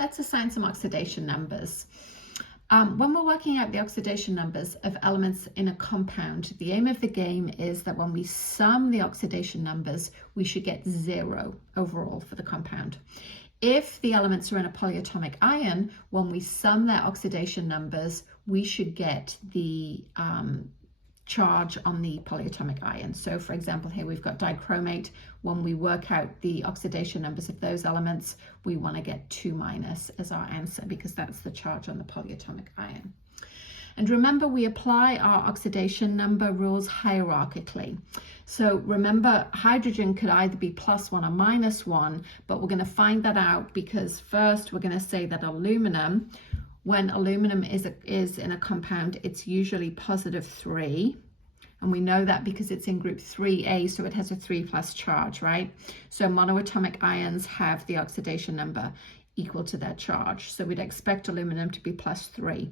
let's assign some oxidation numbers. When we're working out the oxidation numbers of elements in a compound, the aim of the game is that when we sum the oxidation numbers, we should get 0 overall for the compound. If the elements are in a polyatomic ion, when we sum their oxidation numbers, we should get the charge on the polyatomic ion. So for example, here we've got dichromate. When we work out the oxidation numbers of those elements, we want to get 2- as our answer because that's the charge on the polyatomic ion. And remember, we apply our oxidation number rules hierarchically. So remember, hydrogen could either be +1 or -1, but we're going to find that out because first we're going to say that aluminum, when aluminum is in a compound, it's usually +3. And we know that because it's in group 3A, so it has a 3+ charge, right? So monoatomic ions have the oxidation number equal to their charge. So we'd expect aluminum to be +3.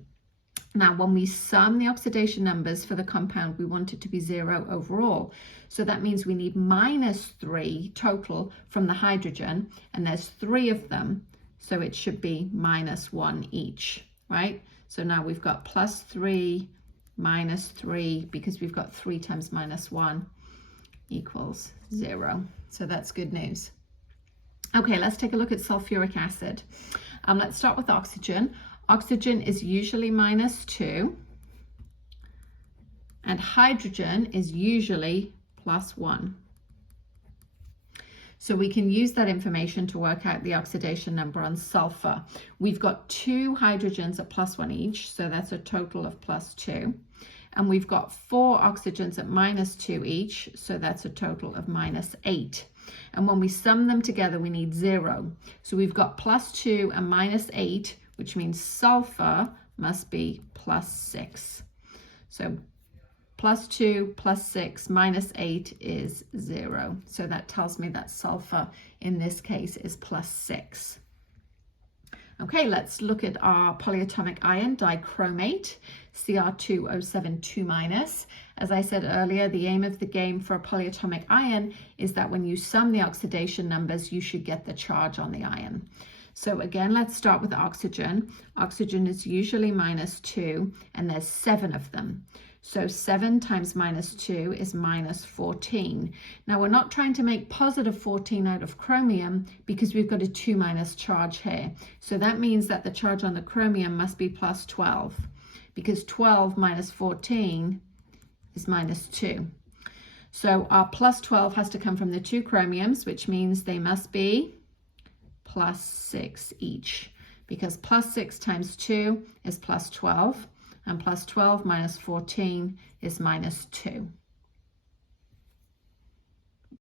Now, when we sum the oxidation numbers for the compound, we want it to be 0 overall. So that means we need -3 total from the hydrogen, and there's 3 of them. So it should be -1 each, right? So now we've got +3, -3, because we've got 3 times -1 equals 0. So that's good news. Okay, let's take a look at sulfuric acid. Let's start with oxygen. Oxygen is usually -2, and hydrogen is usually +1. So we can use that information to work out the oxidation number on sulfur. We've got 2 hydrogens at +1 each, so that's a total of +2. And we've got 4 oxygens at -2 each, so that's a total of -8. And when we sum them together, we need 0. So we've got +2 and -8, which means sulfur must be +6. So +2 +6 -8 is 0. So that tells me that sulfur in this case is +6. Okay, let's look at our polyatomic ion, dichromate, Cr2O7 2-. As I said earlier, the aim of the game for a polyatomic ion is that when you sum the oxidation numbers, you should get the charge on the ion. So again, let's start with oxygen. Oxygen is usually -2, and there's 7 of them. So 7 times -2 is -14. Now we're not trying to make +14 out of chromium because we've got a 2- charge here. So that means that the charge on the chromium must be +12 because 12 - 14 is -2. So our +12 has to come from the 2 chromiums, which means they must be +6 each, because +6 times 2 is +12, and +12 - 14 is -2.